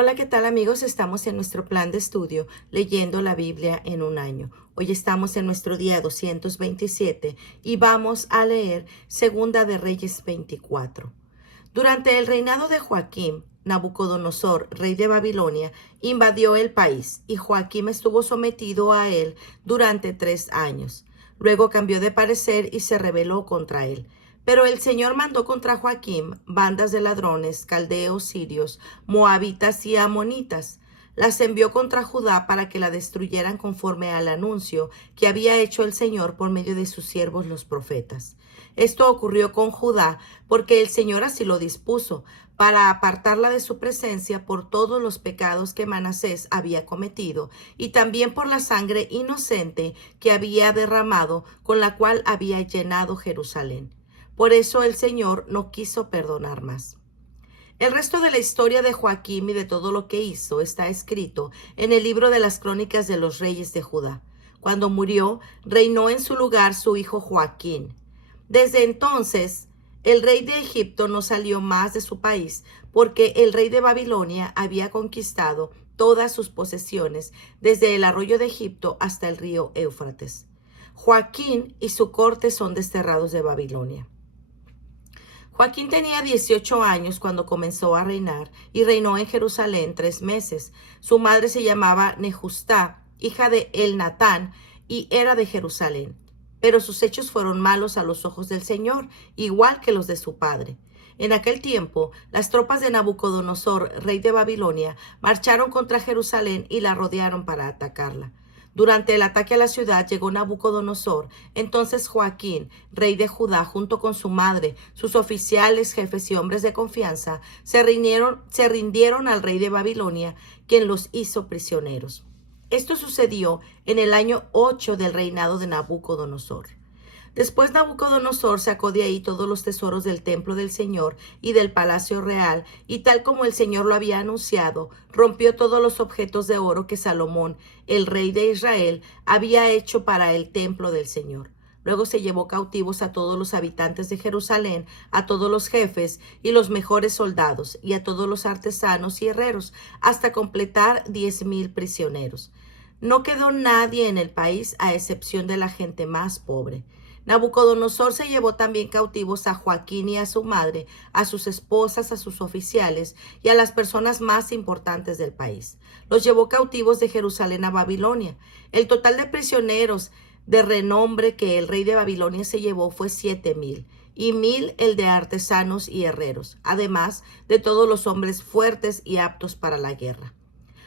Hola, ¿qué tal amigos? Estamos en nuestro plan de estudio leyendo la Biblia en un año. Hoy estamos en nuestro día 227 y vamos a leer Segunda de Reyes 24. Durante el reinado de Joaquim, Nabucodonosor, rey de Babilonia, invadió el país y Joaquim estuvo sometido a él durante 3 años. Luego cambió de parecer y se rebeló contra él. Pero el Señor mandó contra Joaquim bandas de ladrones, caldeos, sirios, moabitas y amonitas. Las envió contra Judá para que la destruyeran conforme al anuncio que había hecho el Señor por medio de sus siervos los profetas. Esto ocurrió con Judá porque el Señor así lo dispuso, para apartarla de su presencia por todos los pecados que Manasés había cometido, y también por la sangre inocente que había derramado, con la cual había llenado Jerusalén. Por eso el Señor no quiso perdonar más. El resto de la historia de Joaquim y de todo lo que hizo está escrito en el libro de las crónicas de los reyes de Judá. Cuando murió, reinó en su lugar su hijo Joaquín. Desde entonces, el rey de Egipto no salió más de su país, porque el rey de Babilonia había conquistado todas sus posesiones, desde el arroyo de Egipto hasta el río Éufrates. Joaquín y su corte son desterrados de Babilonia. Joaquín tenía 18 años cuando comenzó a reinar y reinó en Jerusalén 3 meses. Su madre se llamaba Nejustá, hija de Elnatán, y era de Jerusalén. Pero sus hechos fueron malos a los ojos del Señor, igual que los de su padre. En aquel tiempo, las tropas de Nabucodonosor, rey de Babilonia, marcharon contra Jerusalén y la rodearon para atacarla. Durante el ataque a la ciudad llegó Nabucodonosor. Entonces Joaquín, rey de Judá, junto con su madre, sus oficiales, jefes y hombres de confianza, se rindieron al rey de Babilonia, quien los hizo prisioneros. Esto sucedió en el año 8 del reinado de Nabucodonosor. Después Nabucodonosor sacó de ahí todos los tesoros del templo del Señor y del palacio real, y tal como el Señor lo había anunciado, rompió todos los objetos de oro que Salomón, el rey de Israel, había hecho para el templo del Señor. Luego se llevó cautivos a todos los habitantes de Jerusalén, a todos los jefes y los mejores soldados, y a todos los artesanos y herreros, hasta completar 10,000 prisioneros. No quedó nadie en el país a excepción de la gente más pobre. Nabucodonosor se llevó también cautivos a Joaquín y a su madre, a sus esposas, a sus oficiales y a las personas más importantes del país. Los llevó cautivos de Jerusalén a Babilonia. El total de prisioneros de renombre que el rey de Babilonia se llevó fue 7,000, y 1,000 el de artesanos y herreros, además de todos los hombres fuertes y aptos para la guerra.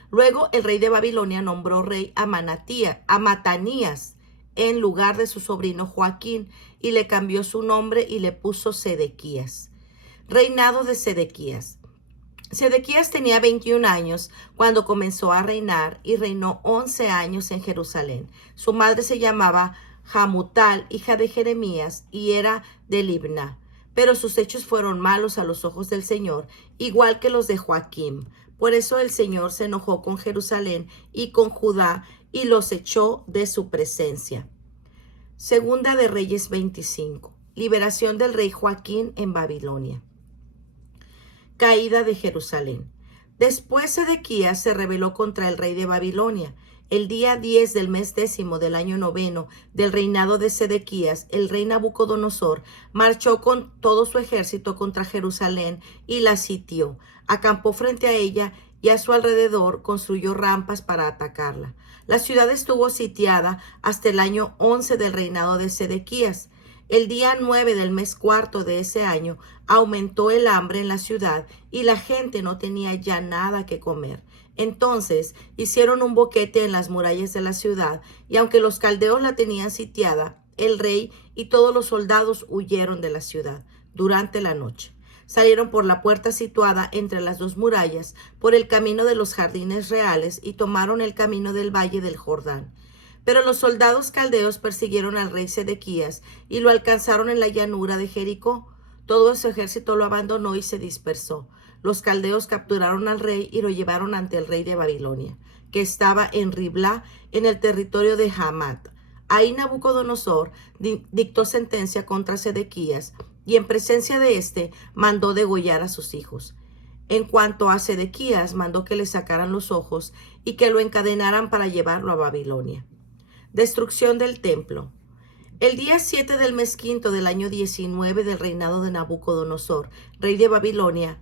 Luego el rey de Babilonia nombró rey a Matanías, en lugar de su sobrino Joaquín, y le cambió su nombre y le puso Sedequías. Reinado de Sedequías. Sedequías tenía 21 años cuando comenzó a reinar y reinó 11 años en Jerusalén. Su madre se llamaba Hamutal, hija de Jeremías, y era de Libna. Pero sus hechos fueron malos a los ojos del Señor, igual que los de Joaquim. Por eso el Señor se enojó con Jerusalén y con Judá y los echó de su presencia. Segunda de Reyes 25. Liberación del rey Joaquín en Babilonia. Caída de Jerusalén. Después Sedequías se rebeló contra el rey de Babilonia. El día 10 del mes 10º del año 9 del reinado de Sedequías, el rey Nabucodonosor marchó con todo su ejército contra Jerusalén y la sitió. Acampó frente a ella y a su alrededor construyó rampas para atacarla. La ciudad estuvo sitiada hasta el año 11 del reinado de Sedequías. El día 9 del mes cuarto de ese año aumentó el hambre en la ciudad y la gente no tenía ya nada que comer. Entonces hicieron un boquete en las murallas de la ciudad, y aunque los caldeos la tenían sitiada, el rey y todos los soldados huyeron de la ciudad durante la noche. Salieron por la puerta situada entre las dos murallas, por el camino de los jardines reales, y tomaron el camino del valle del Jordán. Pero los soldados caldeos persiguieron al rey Sedequías y lo alcanzaron en la llanura de Jericó. Todo su ejército lo abandonó y se dispersó. Los caldeos capturaron al rey y lo llevaron ante el rey de Babilonia, que estaba en Riblá, en el territorio de Hamat. Ahí Nabucodonosor dictó sentencia contra Sedequías y en presencia de éste mandó degollar a sus hijos. En cuanto a Sedequías, mandó que le sacaran los ojos y que lo encadenaran para llevarlo a Babilonia. Destrucción del templo. El día 7 del mes quinto del año 19 del reinado de Nabucodonosor, rey de Babilonia,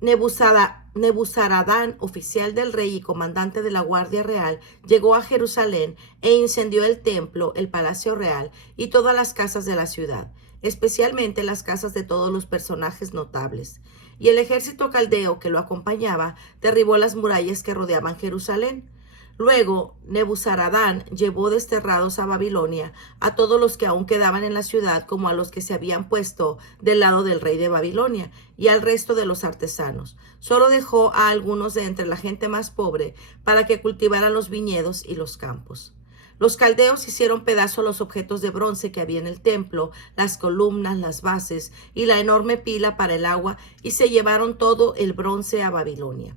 Nebuzaradán, oficial del rey y comandante de la Guardia Real, llegó a Jerusalén e incendió el templo, el palacio real y todas las casas de la ciudad, especialmente las casas de todos los personajes notables. Y el ejército caldeo que lo acompañaba derribó las murallas que rodeaban Jerusalén. Luego, Nebuzaradán llevó desterrados a Babilonia a todos los que aún quedaban en la ciudad, como a los que se habían puesto del lado del rey de Babilonia, y al resto de los artesanos. Solo dejó a algunos de entre la gente más pobre para que cultivaran los viñedos y los campos. Los caldeos hicieron pedazos los objetos de bronce que había en el templo, las columnas, las bases y la enorme pila para el agua, y se llevaron todo el bronce a Babilonia.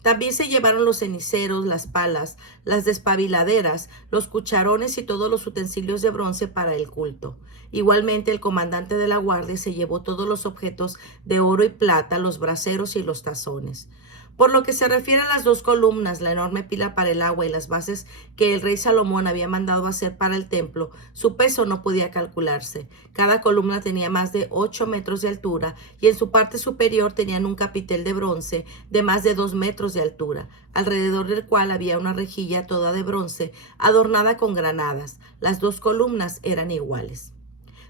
También se llevaron los ceniceros, las palas, las despabiladeras, los cucharones y todos los utensilios de bronce para el culto. Igualmente, el comandante de la guardia se llevó todos los objetos de oro y plata, los braseros y los tazones. Por lo que se refiere a las dos columnas, la enorme pila para el agua y las bases que el rey Salomón había mandado hacer para el templo, su peso no podía calcularse. Cada columna tenía más de 8 metros de altura y en su parte superior tenían un capitel de bronce de más de 2 metros de altura, alrededor del cual había una rejilla toda de bronce adornada con granadas. Las dos columnas eran iguales.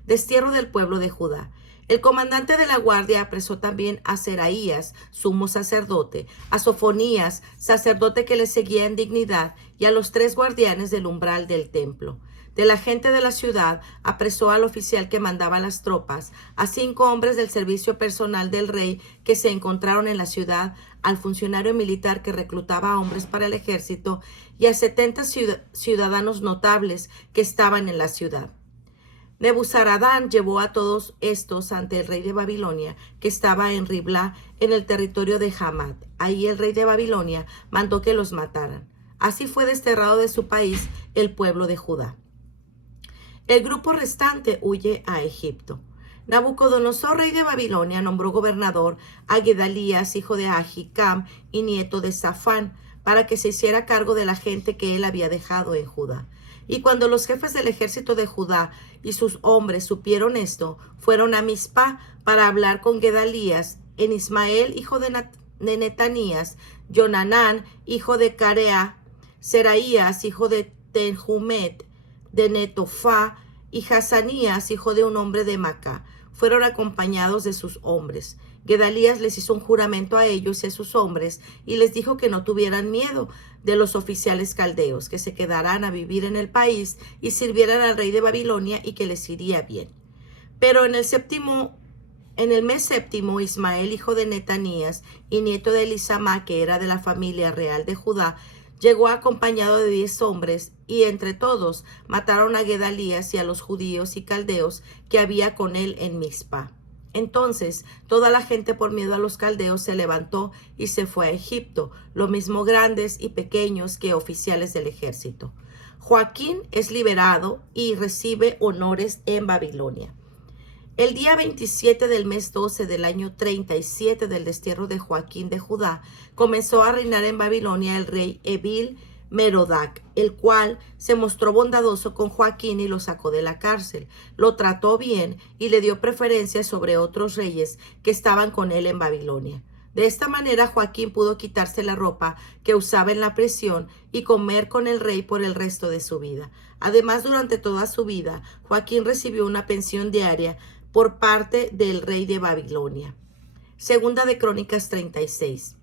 Destierro del pueblo de Judá. El comandante de la guardia apresó también a Seraías, sumo sacerdote, a Sofonías, sacerdote que le seguía en dignidad, y a los 3 guardianes del umbral del templo. De la gente de la ciudad apresó al oficial que mandaba las tropas, a 5 hombres del servicio personal del rey que se encontraron en la ciudad, al funcionario militar que reclutaba a hombres para el ejército y a 70 ciudadanos notables que estaban en la ciudad. Nebuzaradán llevó a todos estos ante el rey de Babilonia, que estaba en Riblá, en el territorio de Hamat. Ahí el rey de Babilonia mandó que los mataran. Así fue desterrado de su país el pueblo de Judá. El grupo restante huye a Egipto. Nabucodonosor, rey de Babilonia, nombró gobernador a Gedalías, hijo de Ahicam y nieto de Safán, para que se hiciera cargo de la gente que él había dejado en Judá. Y cuando los jefes del ejército de Judá y sus hombres supieron esto, fueron a Mizpá para hablar con Gedalías, en Ismael, hijo de Netanías, Jonanán, hijo de Carea, Seraías, hijo de Tenhumet, de Netofá, y Hazanías, hijo de un hombre de Macá. Fueron acompañados de sus hombres. Gedalías les hizo un juramento a ellos y a sus hombres y les dijo que no tuvieran miedo de los oficiales caldeos, que se quedaran a vivir en el país y sirvieran al rey de Babilonia y que les iría bien. Pero en el mes séptimo, Ismael, hijo de Netanías y nieto de Elisama, que era de la familia real de Judá, llegó acompañado de 10 hombres, y entre todos mataron a Gedalías y a los judíos y caldeos que había con él en Mizpá. Entonces toda la gente, por miedo a los caldeos, se levantó y se fue a Egipto, lo mismo grandes y pequeños que oficiales del ejército. Joaquín es liberado y recibe honores en Babilonia. El día 27 del mes 12 del año 37 del destierro de Joaquín de Judá, comenzó a reinar en Babilonia el rey Evil Merodac, el cual se mostró bondadoso con Joaquín y lo sacó de la cárcel. Lo trató bien y le dio preferencia sobre otros reyes que estaban con él en Babilonia. De esta manera Joaquín pudo quitarse la ropa que usaba en la prisión y comer con el rey por el resto de su vida. Además, durante toda su vida, Joaquín recibió una pensión diaria por parte del rey de Babilonia. Segunda de Crónicas 36.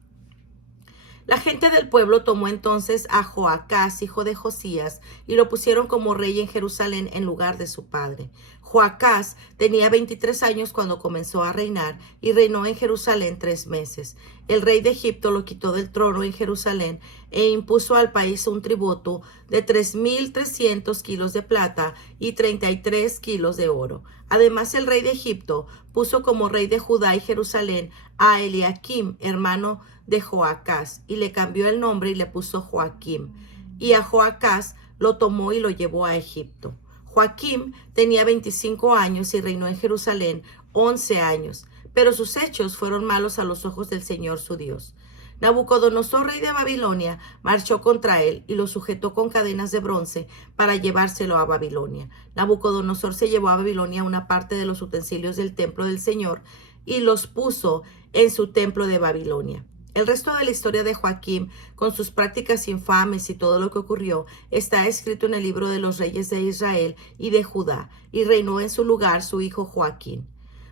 La gente del pueblo tomó entonces a Joacás, hijo de Josías, y lo pusieron como rey en Jerusalén en lugar de su padre. Joacás tenía 23 años cuando comenzó a reinar y reinó en Jerusalén 3 meses. El rey de Egipto lo quitó del trono en Jerusalén e impuso al país un tributo de 3,300 kilos de plata y 33 kilos de oro. Además, el rey de Egipto puso como rey de Judá y Jerusalén a Eliakim, hermano de Joacás, y le cambió el nombre y le puso Joaquim. Y a Joacás lo tomó y lo llevó a Egipto. Joaquim tenía 25 años y reinó en Jerusalén 11 años. pero sus hechos fueron malos a los ojos del Señor su Dios. Nabucodonosor, rey de Babilonia, marchó contra él y lo sujetó con cadenas de bronce para llevárselo a Babilonia. Nabucodonosor se llevó a Babilonia una parte de los utensilios del templo del Señor y los puso en su templo de Babilonia. El resto de la historia de Joaquín, con sus prácticas infames y todo lo que ocurrió, está escrito en el libro de los reyes de Israel y de Judá, y reinó en su lugar su hijo Joaquín.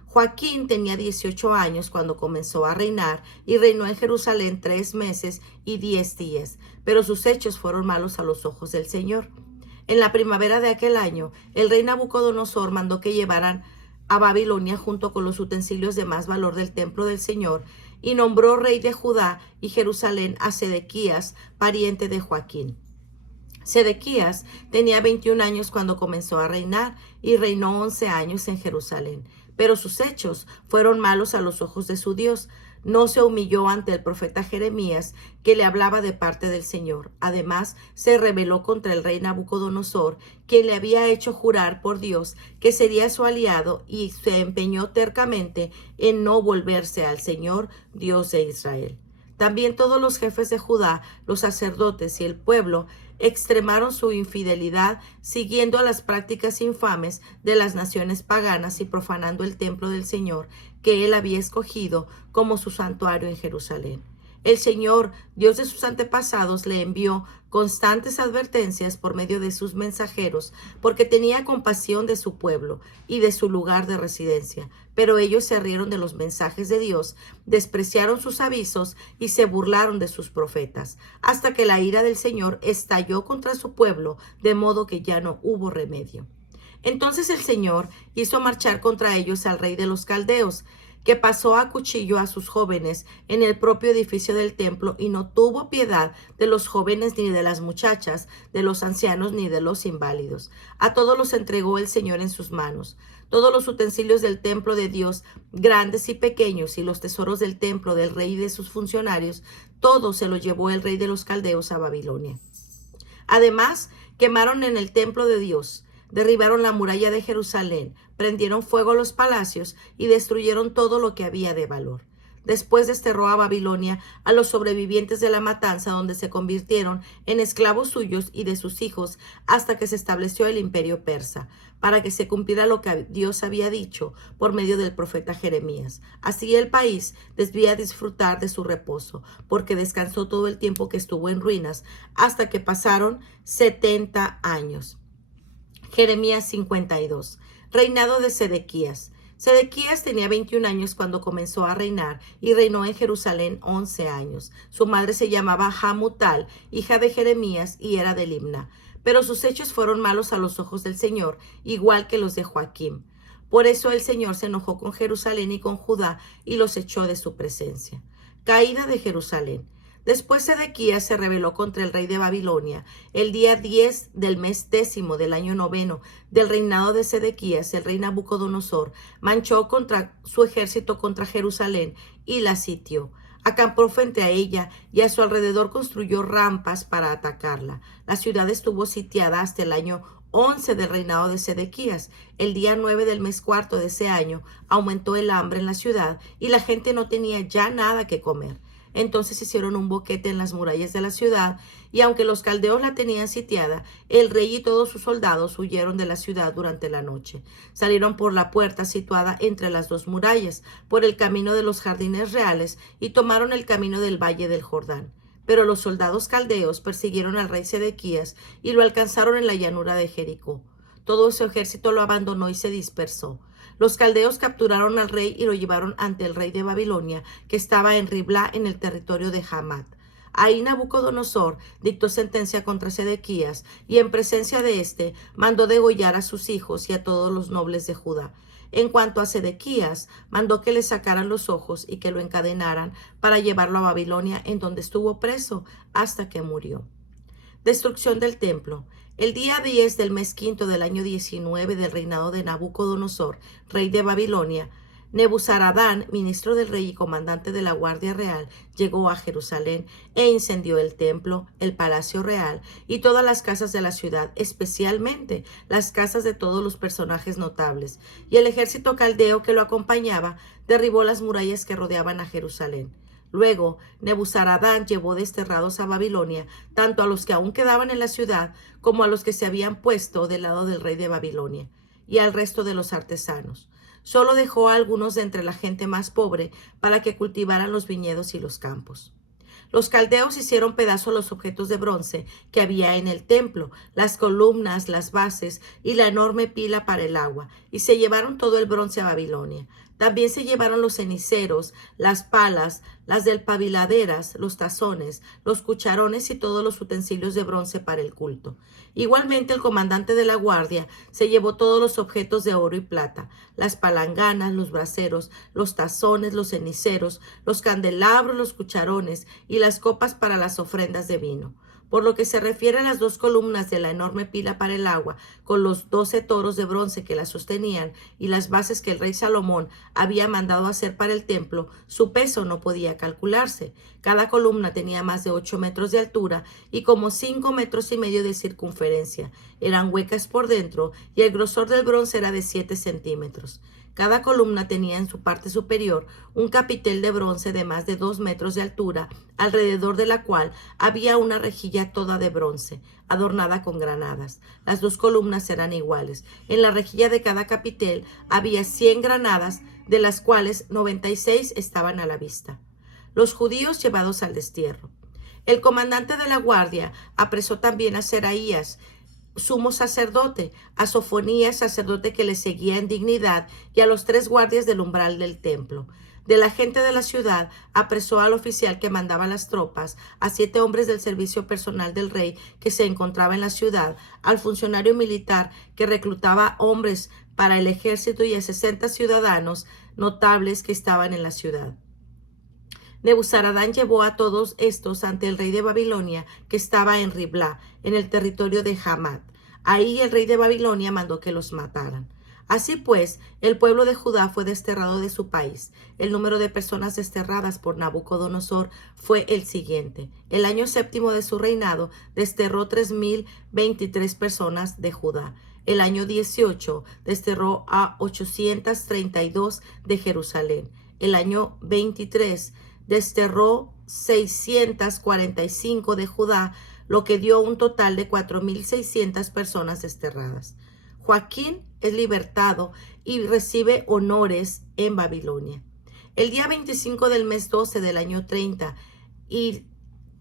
Joaquín tenía 18 años cuando comenzó a reinar y reinó en Jerusalén 3 meses y 10 días, pero sus hechos fueron malos a los ojos del Señor. En la primavera de aquel año, el rey Nabucodonosor mandó que llevaran a Babilonia junto con los utensilios de más valor del templo del Señor y nombró rey de Judá y Jerusalén a Sedequías, pariente de Joaquín. Sedequías tenía 21 años cuando comenzó a reinar y reinó 11 años en Jerusalén. Pero sus hechos fueron malos a los ojos de su Dios. No se humilló ante el profeta Jeremías, que le hablaba de parte del Señor. Además, se rebeló contra el rey Nabucodonosor, quien le había hecho jurar por Dios que sería su aliado, y se empeñó tercamente en no volverse al Señor, Dios de Israel. También todos los jefes de Judá, los sacerdotes y el pueblo extremaron su infidelidad siguiendo las prácticas infames de las naciones paganas y profanando el templo del Señor que él había escogido como su santuario en Jerusalén. El Señor, Dios de sus antepasados, le envió constantes advertencias por medio de sus mensajeros, porque tenía compasión de su pueblo y de su lugar de residencia. Pero ellos se rieron de los mensajes de Dios, despreciaron sus avisos y se burlaron de sus profetas, hasta que la ira del Señor estalló contra su pueblo, de modo que ya no hubo remedio. Entonces el Señor hizo marchar contra ellos al rey de los caldeos, que pasó a cuchillo a sus jóvenes en el propio edificio del templo y no tuvo piedad de los jóvenes ni de las muchachas, de los ancianos ni de los inválidos. A todos los entregó el Señor en sus manos. Todos los utensilios del templo de Dios, grandes y pequeños, y los tesoros del templo del rey y de sus funcionarios, todo se lo llevó el rey de los caldeos a Babilonia. Además, quemaron en el templo de Dios, derribaron la muralla de Jerusalén, prendieron fuego a los palacios y destruyeron todo lo que había de valor. Después desterró a Babilonia a los sobrevivientes de la matanza, donde se convirtieron en esclavos suyos y de sus hijos hasta que se estableció el imperio persa, para que se cumpliera lo que Dios había dicho por medio del profeta Jeremías. Así el país debía disfrutar de su reposo, porque descansó todo el tiempo que estuvo en ruinas, hasta que pasaron 70 años. Jeremías 52. Reinado de Sedequías. Sedequías tenía 21 años cuando comenzó a reinar y reinó en Jerusalén 11 años. Su madre se llamaba Hamutal, hija de Jeremías, y era de Libna. Pero sus hechos fueron malos a los ojos del Señor, igual que los de Joaquín. Por eso el Señor se enojó con Jerusalén y con Judá y los echó de su presencia. Caída de Jerusalén. Después Sedequías se rebeló contra el rey de Babilonia. El día 10 del mes 10º del año 9 del reinado de Sedequías, el rey Nabucodonosor marchó contra su ejército contra Jerusalén y la sitió. Acampó frente a ella y a su alrededor construyó rampas para atacarla. La ciudad estuvo sitiada hasta el año 11 del reinado de Sedequías. El día 9 del mes 4 de ese año aumentó el hambre en la ciudad y la gente no tenía ya nada que comer. Entonces hicieron un boquete en las murallas de la ciudad, y aunque los caldeos la tenían sitiada, el rey y todos sus soldados huyeron de la ciudad durante la noche. Salieron por la puerta situada entre las dos murallas, por el camino de los jardines reales, y tomaron el camino del valle del Jordán. Pero los soldados caldeos persiguieron al rey Sedequías y lo alcanzaron en la llanura de Jericó. Todo su ejército lo abandonó y se dispersó. Los caldeos capturaron al rey y lo llevaron ante el rey de Babilonia, que estaba en Riblá, en el territorio de Hamat. Ahí Nabucodonosor dictó sentencia contra Sedequías, y en presencia de éste mandó degollar a sus hijos y a todos los nobles de Judá. En cuanto a Sedequías, mandó que le sacaran los ojos y que lo encadenaran para llevarlo a Babilonia, en donde estuvo preso hasta que murió. Destrucción del templo. El día 10 del mes 5 del año 19 del reinado de Nabucodonosor, rey de Babilonia, Nebuzaradán, ministro del rey y comandante de la Guardia Real, llegó a Jerusalén e incendió el templo, el palacio real y todas las casas de la ciudad, especialmente las casas de todos los personajes notables. Y el ejército caldeo que lo acompañaba derribó las murallas que rodeaban a Jerusalén. Luego, Nebuzaradán llevó desterrados a Babilonia tanto a los que aún quedaban en la ciudad como a los que se habían puesto del lado del rey de Babilonia, y al resto de los artesanos. Solo dejó a algunos de entre la gente más pobre para que cultivaran los viñedos y los campos. Los caldeos hicieron pedazos los objetos de bronce que había en el templo, las columnas, las bases y la enorme pila para el agua, y se llevaron todo el bronce a Babilonia. También se llevaron los ceniceros, las palas, las despabiladeras, los tazones, los cucharones y todos los utensilios de bronce para el culto. Igualmente el comandante de la guardia se llevó todos los objetos de oro y plata, las palanganas, los braseros, los tazones, los ceniceros, los candelabros, los cucharones y las copas para las ofrendas de vino. Por lo que se refiere a las 2 columnas de la enorme pila para el agua, con los 12 toros de bronce que la sostenían y las bases que el rey Salomón había mandado hacer para el templo, su peso no podía calcularse. Cada columna tenía más de 8 metros de altura y como 5 metros y medio de circunferencia. Eran huecas por dentro y el grosor del bronce era de 7 centímetros. Cada columna tenía en su parte superior un capitel de bronce de más de 2 metros de altura, alrededor de la cual había una rejilla toda de bronce, adornada con granadas. Las 2 columnas eran iguales. En la rejilla de cada capitel había 100 granadas, de las cuales 96 estaban a la vista. Los judíos llevados al destierro. El comandante de la guardia apresó también a Seraías, sumo sacerdote, a Sofonías, sacerdote que le seguía en dignidad, y a los 3 guardias del umbral del templo. De la gente de la ciudad apresó al oficial que mandaba las tropas, a 7 hombres del servicio personal del rey que se encontraba en la ciudad, al funcionario militar que reclutaba hombres para el ejército y a 60 ciudadanos notables que estaban en la ciudad. Nebuzaradán llevó a todos estos ante el rey de Babilonia, que estaba en Riblá, en el territorio de Hamat. Ahí el rey de Babilonia mandó que los mataran. Así pues, el pueblo de Judá fue desterrado de su país. El número de personas desterradas por Nabucodonosor fue el siguiente. El año 7º de su reinado desterró 3,023 personas de Judá. El año 18 desterró a 832 de Jerusalén. El año 23 desterró 645 de Judá, lo que dio un total de 4,600 personas desterradas. Joaquín es libertado y recibe honores en Babilonia. El día 25 del mes 12 del año 30 y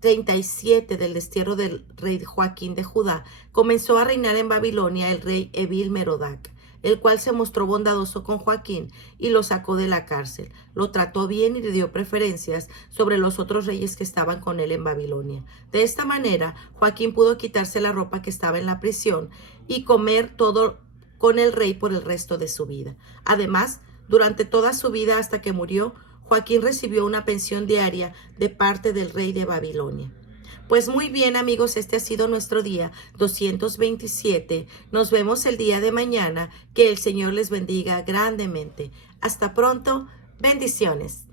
37 del destierro del rey Joaquín de Judá, comenzó a reinar en Babilonia el rey Evil Merodac, el cual se mostró bondadoso con Joaquín y lo sacó de la cárcel. Lo trató bien y le dio preferencias sobre los otros reyes que estaban con él en Babilonia. De esta manera, Joaquín pudo quitarse la ropa que estaba en la prisión y comer todo con el rey por el resto de su vida. Además, durante toda su vida hasta que murió, Joaquín recibió una pensión diaria de parte del rey de Babilonia. Pues muy bien, amigos, este ha sido nuestro día 227. Nos vemos el día de mañana. Que el Señor les bendiga grandemente. Hasta pronto. Bendiciones.